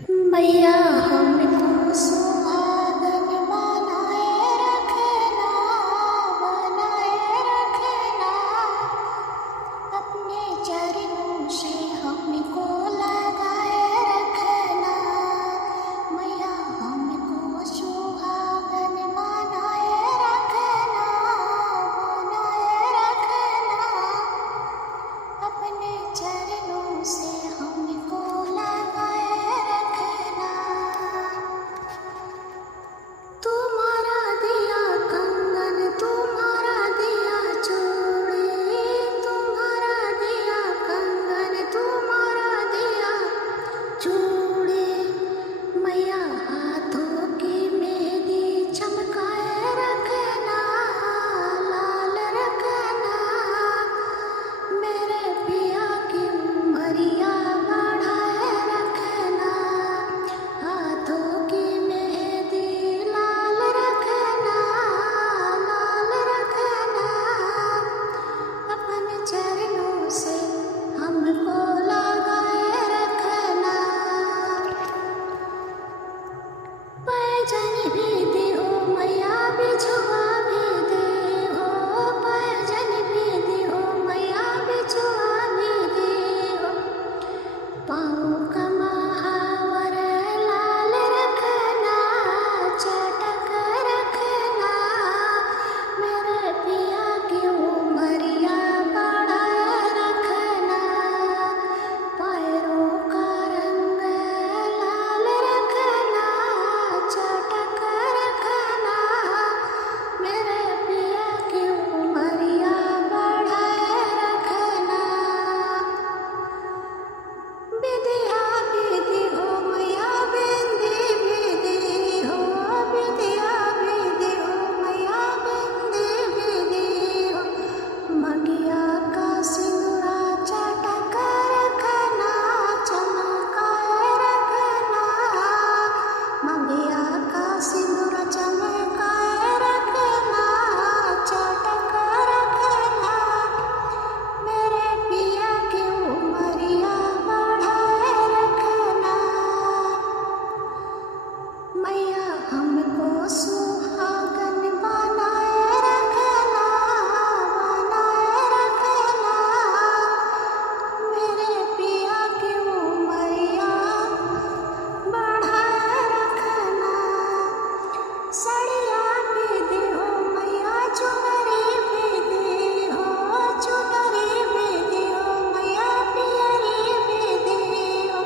मैया हमको सुहागन बनाए रखना अपने चरणों से हमको लगाए रखना। मैया हमको सुहागन बनाए रखना अपने चरणों से हमको लगाए रखना। तुम्हारा दिया कंगन तुम्हारा दिया चूड़ी, तुम्हारा दिया कंगन तुम्हारा दिया चूड़ी। मैया हाथों की मेहंदी चमकाए रखना, लाल रखना। मेरे पिया की उमरिया बढ़ाए रखना, हाथों की मेहंदी लाल रखना, लाल रखना। अपने चरणों से हमको लगाए रखना। पैजन भी दियो मैया बिछुआ भी दियो, पैजन भी दियो मैया बिछुआ भी दियो। पाँव का महावर लाल रखना, चटक रखना। मेरे पिया की उमरिया बढ़ाए रखना, पैरों का रंग लाल रखना, चटक रखना। मेरे पिया की उमरिया बढ़ाए रखना। विद्या विधि हो मैया बिंदी विधि हो, विद्या विधि हो मैया बिंदी विधि हो। मंगिया का सिंदूरा चटक रखना, चमकाए रखना। मंगिया का सिंदूरा चमकाए रखना, चटक रखना। मेरे पिया की उमरिया बढ़ाए रखना। मैया हमको सुहागन बनाए रखना, मेरे पिया की उमरिया बढ़ाए रखना। सड़िया भी दियो मैया चुनरी भी दियो, चुनरी भी दियो मैया पियरी भी दियो।